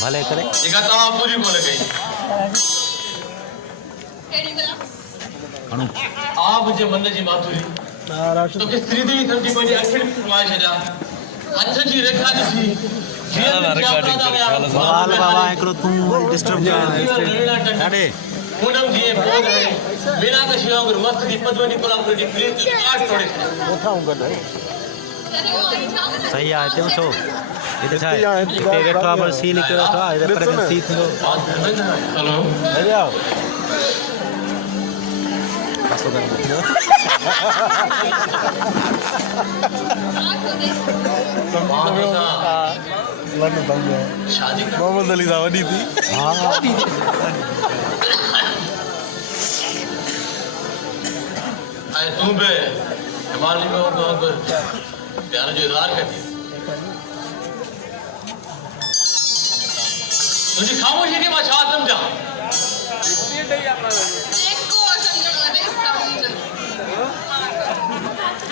भले करे जेका तव्हां पूरी कोन कई आप जे मन जी माथुरी तो के श्रीदेवी समझी पंहिंजी अखियुनि में फुमाए छॾिया हथ जी रेखा ॾिसी बाल बाबा हिकिड़ो तूं डिस्टर्ब ॾाढे पूनम जी बोध है बिना कशी वांगुर मस्त दी पद्मनी कोल्हापुर जी प्लीज काट तोड़े सही आहे हिते छो हिते छा आहे हिते वेठो आहे पर सी लिखियो वेठो आहे हिते पर सी थींदो हेलो हेॾे आओ पासो कर शादी मोहम्मद अली साहब वॾी थी हाँ ऐं तूं बि हिमालय में प्यार जो इज़हार करी तुझी खामोशी के मां छा समझा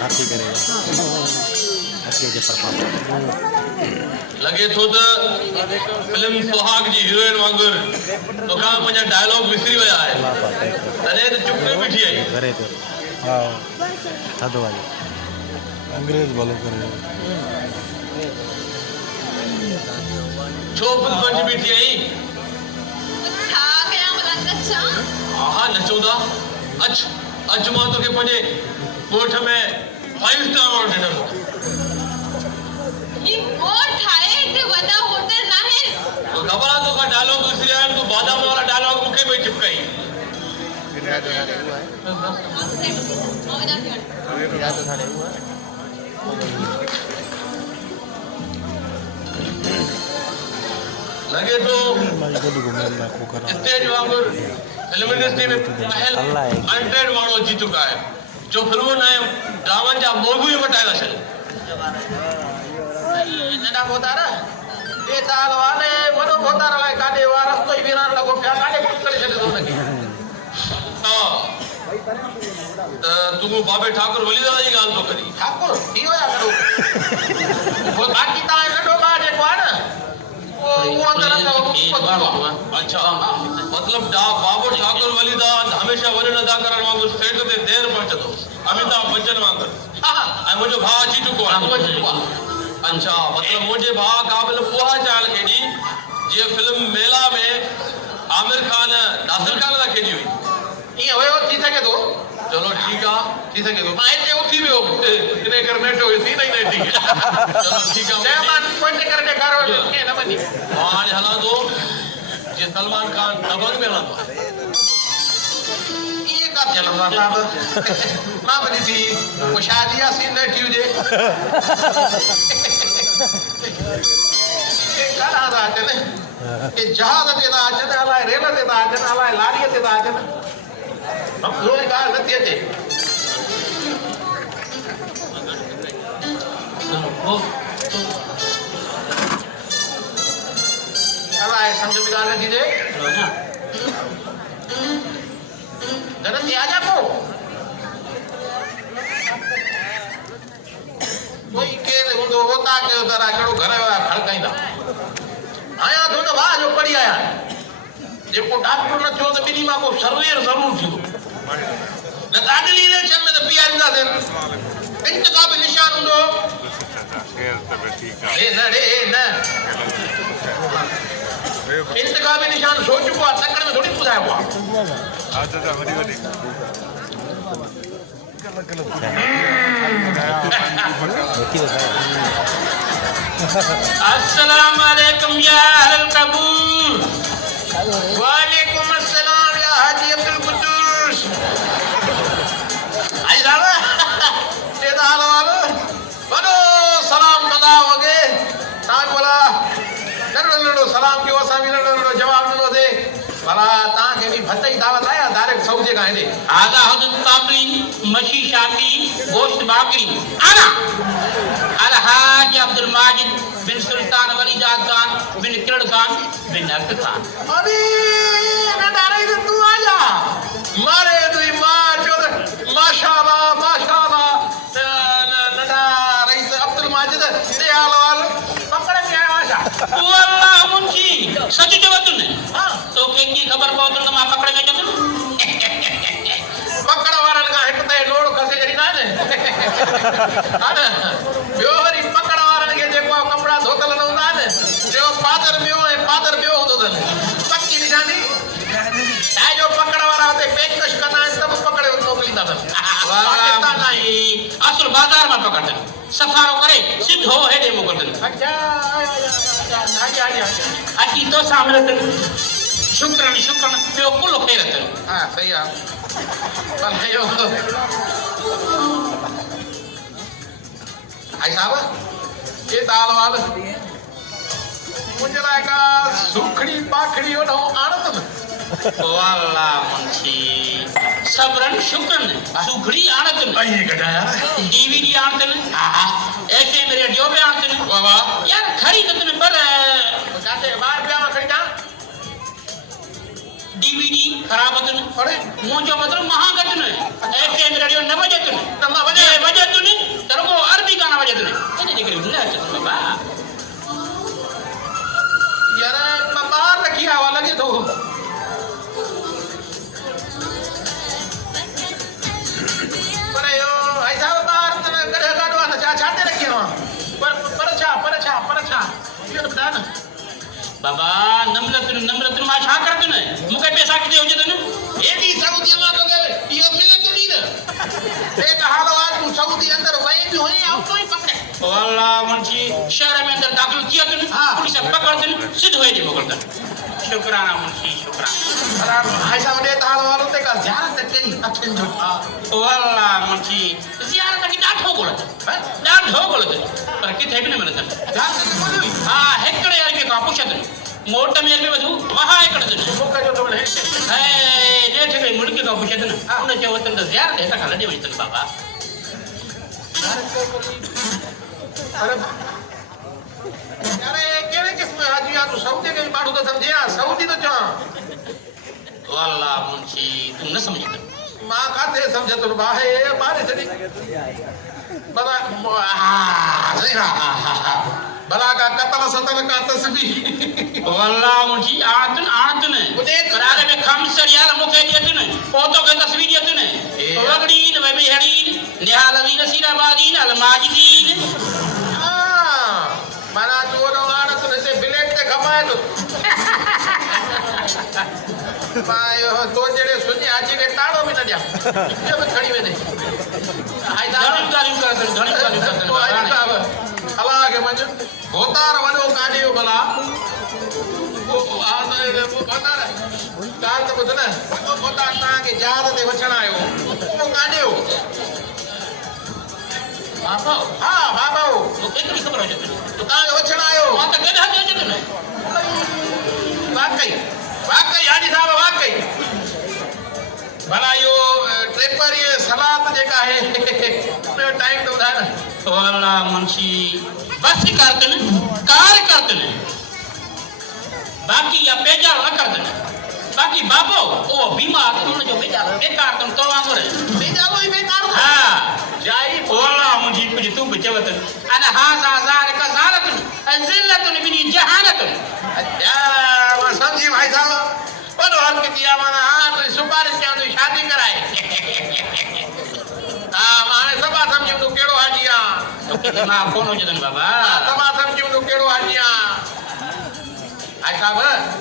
हाथी करेगा हाथी के परफॉर्म लगे तो फिल्म सुहाग जी हीरोइन वांगुर तो का पंहिंजा डायलॉग विसरी विया आहे तॾहिं त चुप करे बीठी आई करे तो हाँ थधो वाली अंग्रेज भलो करे छो खुद बंज बीठी आई हाँ नचो था अच मां तो के पंहिंजे ॻोठ में 5 स्टार होटल ॾिनो तो खबर आहे तोखां डायलॉग विसरी आया तो बादाम वाला डायलॉग मूंखे भई चिपकाई लगे तो स्टेज वांगुर फिल्म इंडस्ट्री में पहल अनट्रेड माण्हू अची चुका है जो फिल्मों ने ड्रामन जा मोगू ही मटाए था नंढा बोतारा ये ताल वाले वॾो बोतारा लाइ काॾे वा रस्तो ई वीरान लॻो पिया काॾे कुझु करे छॾे थो सघे हाँ तूं बाबे ठाकुर वलीदादा जी ॻाल्हि थो करी ठाकुर थी विया करो वो बाक़ी तव्हां नंढो ॿार जेको आहे न अच्छा मतलब बाबू ठाकुर वलीदाद हमेशा वॾनि अदाकारनि वांगुरु स्टेज ते देर पहुचंदो अमिताभ बच्चन वांगुरु ऐं मुंहिंजो भाउ अची चुको आहे अच्छा मतलब मुझे भाउ क़ाबिल पोहा चाल खेॾी जीअं फिल्म मेला में आमिर खान नासिर खान सां खेॾी हुई ईअं हुयो थी सघे थो चलो ठीकु आहे थी सघे थो मां हिते उथी वियो इन करे नेट हुयो थी नहीं ठीक है चलो ठीकु आहे चयोमान पॉइंट करे ॾेखारो कीअं न मञी मां हाणे हलां थो जीअं सलमान खान दबंग में हलंदो आहे इएं काथे हलंदो आहे मां बि ॾिठी पोइ शादी आहे सीन न थी हुजे काॾा था अचनि जहाज ते था अचनि अलाए रेल ते था अचनि अलाए लारीअ ते था अचनि रोज़गार नथी अचे अलाए सम्झ में ॻाल्हि नथी थिए घर ते आ जा कोई केरु हूंदो होता कयो तारा कहिड़ो घर वारा खड़काईंदा आया थो त वाह जो पढ़ी आया जेको डॉक्टर न थियो त ॿिन्ही मां को सर्वेयर ज़रूरु थींदो न त अॻिली इलेक्शन में त पीआरींदासीं इंतख़ाब निशान हूंदो इंतख़ाब निशान सोचिबो आहे तकड़ि में थोरी ॿुधाइबो आहे अस्सलाम वालेकुम या अहल कबूल वालेकुम अस्सलाम या हाजी अब्दुल कुद्दूस आई साहब ये हाल वालो बनो सलाम कदा होगे तां बोला नंढो सलाम कयो असां बि नंढो जवाब ॾिनो थे भला तव्हांखे बि भत जी दावत आया डायरेक्ट सऊदे खां हेॾे आदा हुजूं ताबरी मशी शाकी गोश्त बाकरी आना अलहाज अब्दुल माजिद बिन बिलड़ खान बिनक खान अरे नडारे तो तू आ जा मारे तुई मां जो माशाल्लाह माशाल्लाह नडा रईस अब्दुल माजिद दे हाल पकड़ के आया आशा वल्लाह मुंशी सच चवत ने तो की खबर पहुंचन मां पकड़ में जतन पकड़ वारन का हिक ते लोड खसे जरी ना ने हां यो वरी पकड़ वारन के जेको कपड़ा धोतल न हुंदा ने जो पादर बियो होतो तन पक्की निशानी आ जो पकड़ वारा होते पेशकश करना है सब पकड़े मोकलींदा तन पाकिस्तान नहीं असल बाजार में पकड़न सफारो करे सिद्ध हो हेडे मोकलन अच्छा आजा अची तो सामने तन शुक्रन पे कुल खैरत हां सही है भले यो आई साहब ये दाल वाल मुझे लगा सुखड़ी पाखड़ी हो ना आनंद में वल्लाह मुंशी सबरन शुक्रन सुखड़ी आनत ने ये गडाया डीवीडी आनत ने ऐसे मेरे रेडियो पे आनत ने वाह वाह यार खरीद तने पर जाते बाहर पे आवा खड़ी जा डीवीडी खराब होत ने अरे मुझे मतलब महागत ने ऐसे मेरे रेडियो न बजत ने नम्मा बजे बजत ने तरको अरबी गाना बजत ने इने दिकरी न चत बाबा यार बाहर रखी हवा लगे तो पर यो आई साहब बाहर तने करे गाडवा ना छाते रखे वहां पर छा ये बता ना बाबा नम्रत मा छा करत ने मुके पैसा किते हो जत ने एडी सऊदी में तो के यो मिले तो नहीं ना एक हाल आज तू सऊदी अंदर वही भी होई आप तो ही पकड़े वल्लाह मुंशी शहर में अंदर दाखिल किया तने पुलिस पकड़ तने सिद्ध होए जे मोकलन शुक्राना मुंशी शुक्राना अरे भाई साहब ने ताल वालों ते का ज़्यादा तेरी अखन जो वल्लाह मुंशी ज़ियारत की डाठो बोलत पर किथे भी न मिलत हां हेकड़े यार के का पुछत मोट में भी वधु वहा एकड़ दे मुका जो तोड़े है नेठ के मुल्क का पुछत न उन जे वतन ज़ियारत है का लडे वतन बाबा अरे यार केड़े किस्म हाजी आ तू सऊदी के बाड़ू तो समझे आ सऊदी तो जा वल्लाह मुंशी तू न समझत मां खाते समझे तो बाहे बारे से बला सही बला का कतल सतल का तस्बीह वल्लाह मुंशी आत ने करारे में खमसर यार मुके दियत ने पोतो के तस्वीर दियत ने वगड़ीन वे बिहड़ीन निहालवी नसीराबादीन अलमाजिदीन माना तू नो आनत ने से बिलेट ते खपाए तो पायो तो जेड़े सुनी आज के ताड़ो भी न दिया जब खड़ी में नहीं आई धनी तारीफ कर तो आई साहब अल्लाह के मंज होतार वनो काडियो भला वो होतार काल तो बुध ना वो होतार ता के जहाज ते वचण आयो वो काडियो बाबा हां बाबा तो केतरी खबर हो जत तो ता के वचण आयो वहां तक केदा हो जत ने वाकई हाजी साहब वाकई भला यो ट्रिपर ये सलात जेका है टाइम तो उधार वल्लाह मुंशी बस करतन कार करतन बाकी या पेजा न करतन बाकी बाबो ओ बीमार उन जो बेकार तुम तो वांगुर बेजालो ही बेकार हां जाई वल्लाह मुंशी कुछ तू बचवत अना हाजा जार का जारत जिल्लतन बिनी जहानत अच्छा मैं समझी भाई साहब बोलो हल के दिया माना हां तो सुपारिश क्या तो शादी कराए हां माने सबा समझी तो केड़ो हाजिया तो के दिमाग कौन हो जदन बाबा सबा समझी तो केड़ो हाजिया आई साहब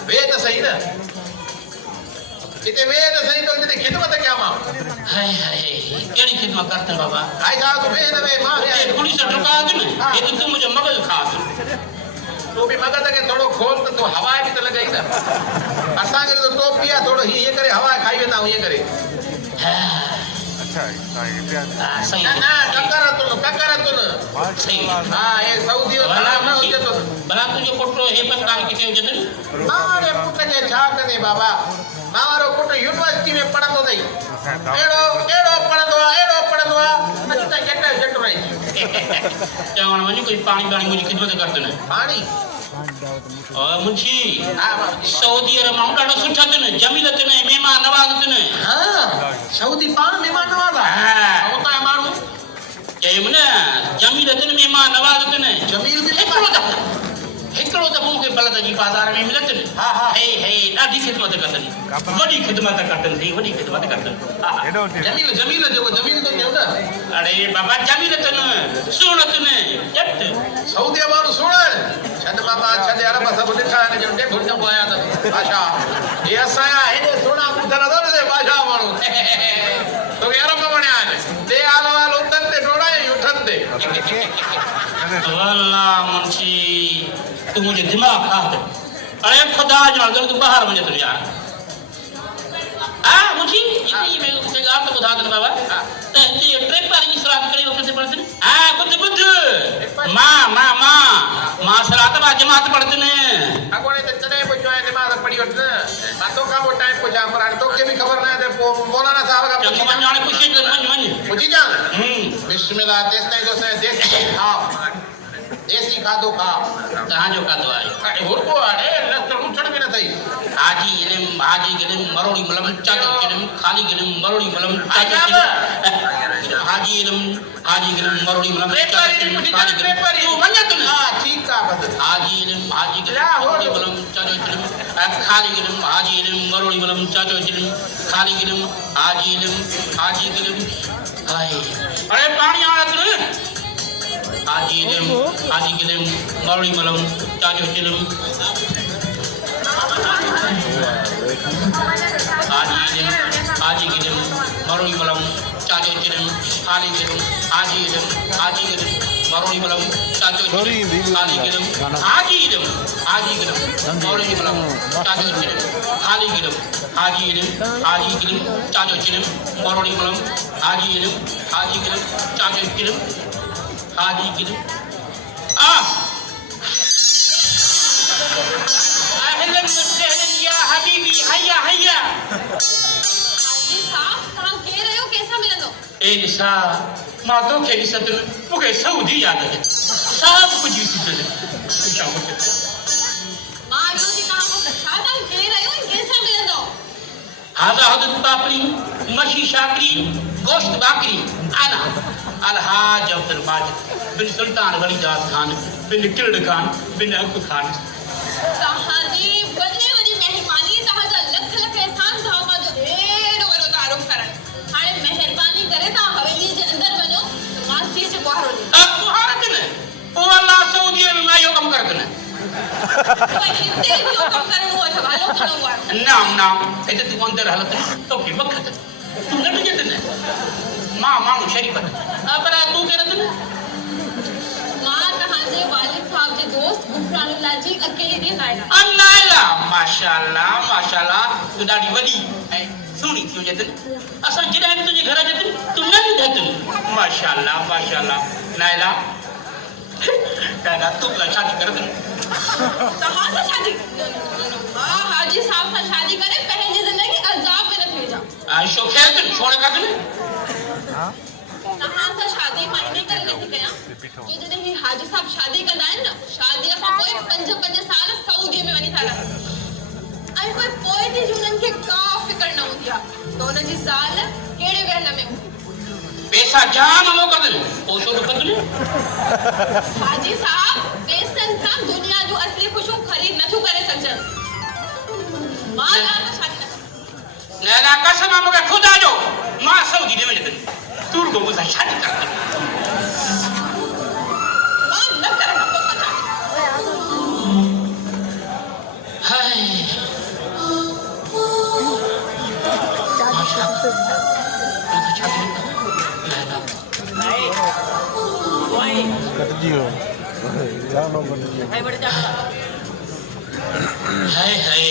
वेद सही ना इते वेद सही तो इते खिदमत क्या मां हाय केड़ी खिदमत करते बाबा आई साहब तो वेद में मां ये पुलिस ठुका दे ना ये तो तुम मुझे मगज खा दो तो भी मगज के थोड़ो खोल तो हवा भी तो लगई ना असा के तो टोपिया थोड़ो ही ये करे हवा खाई वेता ये करे अच्छा सही ना ककर तो सही हां ये सऊदी और खराब ना हो तो भला तुझे पुटो हे पर काम किते हो जदन मारे पुट के छा करे बाबा मारो पुट यूनिवर्सिटी में पढ़ंदो नहीं एड़ो पढ़ंदो अच्छा जट रही चवण वनी कोई पानी मुझे खिदमत करते ना पानी और मुंशी सऊदी अरब मां ॾाढो सुठा अथनि जमील अथनि महिमान नवाज़ अथनि हाँ सऊदी पान मेहमान नवाज़ हाँ। होता है मारू चयुमि न जमील अथनि महिमान नवाज़ अथनि जमील भी हिकिड़ो दफ़ो मूंखे बलद जी बाज़ार में मिलनि हा हा हे ॾाढी ख़िदमत कनि वॾी ख़िदमत कनि वॾी ख़िदमत कनि जमील जमील जो जमील तो क्यों ना अरे बाबा जमील अथनि सुहिणो अथनि ॼट सऊदी मारू सुण छॾ बाबा छॾ अरब सब ॾिठा आहिनि जो टे घुट पोया अथनि बादशाह ये असांजा हेॾे सुहिणा ॿुधल अथव न बादशाह माण्हू तोखे अरब वणिया आहिनि टे आल वाल उतनि ते डोड़ाई उठनि ते अल्लाह मुंशी तू मुझे दिमाग खाते अरे खुदा जान तू बाहर वञे तो यार मुंशी इतनी मैं मुझे आप तो बता दे बाबा ते ट्रिप पर की सरात करे वक्त से पढ़ते बुद्ध बुद्ध मां सरात बा जमात पढ़ते ने अगोने ते चने पुछो है नमाज पढ़ी वठ न तो का वो टाइम को जा पर तो के भी खबर ना है मौलाना साहब का जब मन जाने पूछे तो मन पूछी जा बिस्मिल्लाह तेज नहीं तो से देसी खा देसी खादो खा कहां जो खादो है और को आड़े लस्तर उछड़ भी न थई हाजी गिलम मरोड़ी मलम चाचा गिलम खाली गिलम मरोड़ी मलम चाचा गिलम हाजी गिलम मरोड़ी मलम चाचा गिलम खाली गिलम तू वन्या तुम हां ठीक का बद हाजी गिलम मरोड़ी मलम चाचा गिलम खाली गिलम हाजी गिलम मरोड़ी मलम चाचा गिलम खाली गिलम हाजी गिलम हाय अरे पानी आ रहा तू हाजी गिलम मरोड़ी मलम चाचा गिलम हाजी गिलम मरोड़ी मलम चाचो चिलम खाली गिलम हाजी गिलम मरोड़ी मलम चाचो चिलम खाली गिलम हाजी गिलम मरोड़ी मलम चाचो चिलम खाली गिलम हाजी गिलम चाचो चिलम मरोड़ी मलम हाजी गिलम चाचो चिलम हाजी गिलम हबीबी हैया हैया हाजी साहब कहां कह रहे हो कैसा मिलनो ए निसा मां तो के निसा तो मुके सऊदी याद है सब कुछ इसी तरह पूछा मुझे मां यो जी कहां को छाता कह रहे हो कैसा मिलनो हाजा हजरत पापरी मशी शाकरी गोश्त बाकरी आना अलहाज अब्दुल माजिद बिन सुल्तान वलीदाद खान बिन किल्ड खान बिन अब्दुल खान हाजी बदले वरी मेहरबानी तहाजा लख लख एहसान साहब जो ढेर वरो तारुफ करन हाने मेहरबानी करे ता हवेली जे अंदर वनो मासी जे बाहर वनो अब भारत ने ओ अल्लाह सऊदी में मैं यो कम कर दने कोई हिते जो कम करन हो था भालो खणो हुआ नाम इते तू अंदर हालत तो की वक्त तू न जत ने मां शरीफत पर तू के रत ने मां तहाजे वालिद साहब जे दोस्त गुफरानुल्लाह जी अकेले दिन आया अल्लाह माशाल्लाह तू ॾाढी वॾी ऐं सुहिणी थी वञे असां जॾहिं बि तुंहिंजे घर अचनि तू नंढ अथनि माशाल्लाह नायला तू बि शादी कर तहां सां शादी हां हाजी साहब सां शादी करे पंहिंजी ज़िंदगी अज़ाब में न थी जा आयशो खैर कर छोड़ कर हां तहां सां शादी मायने करे नथी कया जो जॾहिं ही हाजी साहब शादी कंदा आहिनि न शादीअ खां पोइ 5 साल सऊदी में वञी था रहनि ऐं कोई पोइ थी उन्हनि खे का फिकर न हूंदी आहे त हुन जी ज़ाल कहिड़े वहल में हूंदी पैसा जाम मोकल पोइ छो कदले हाजी साहब पैसनि सां दुनिया जो असली खुशियूं ख़रीद नथो करे सघजनि मां तव्हां शादी न नैना कसम मूंखे खुदा जो मां सऊदी में वञे तू रुगो मुझे शादी कर मां न करे न पता हाय हाय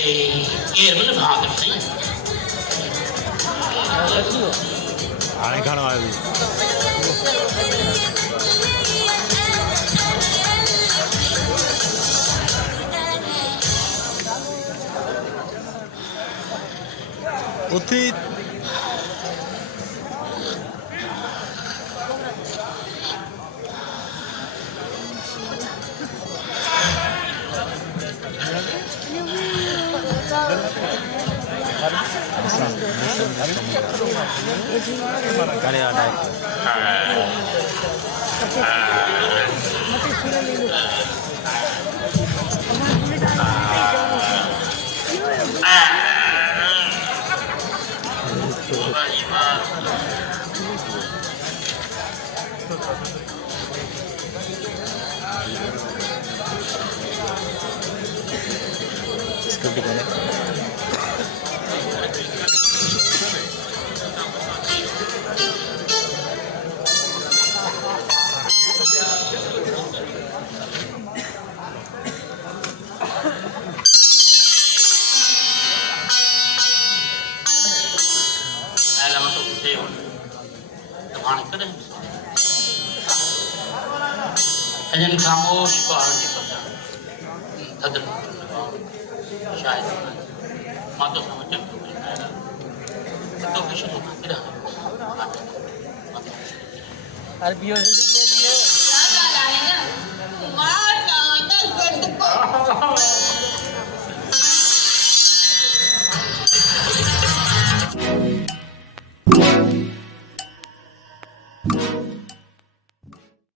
केर मन भाग सही आने खाना वाली उठी अरे यार स्क्रिप्ट कौन है? अजन खामोश पहाड़ जी पता थदर शायद मां तो समझन तो कुछ आएगा तो कुछ तो किरा अरबी और हिंदी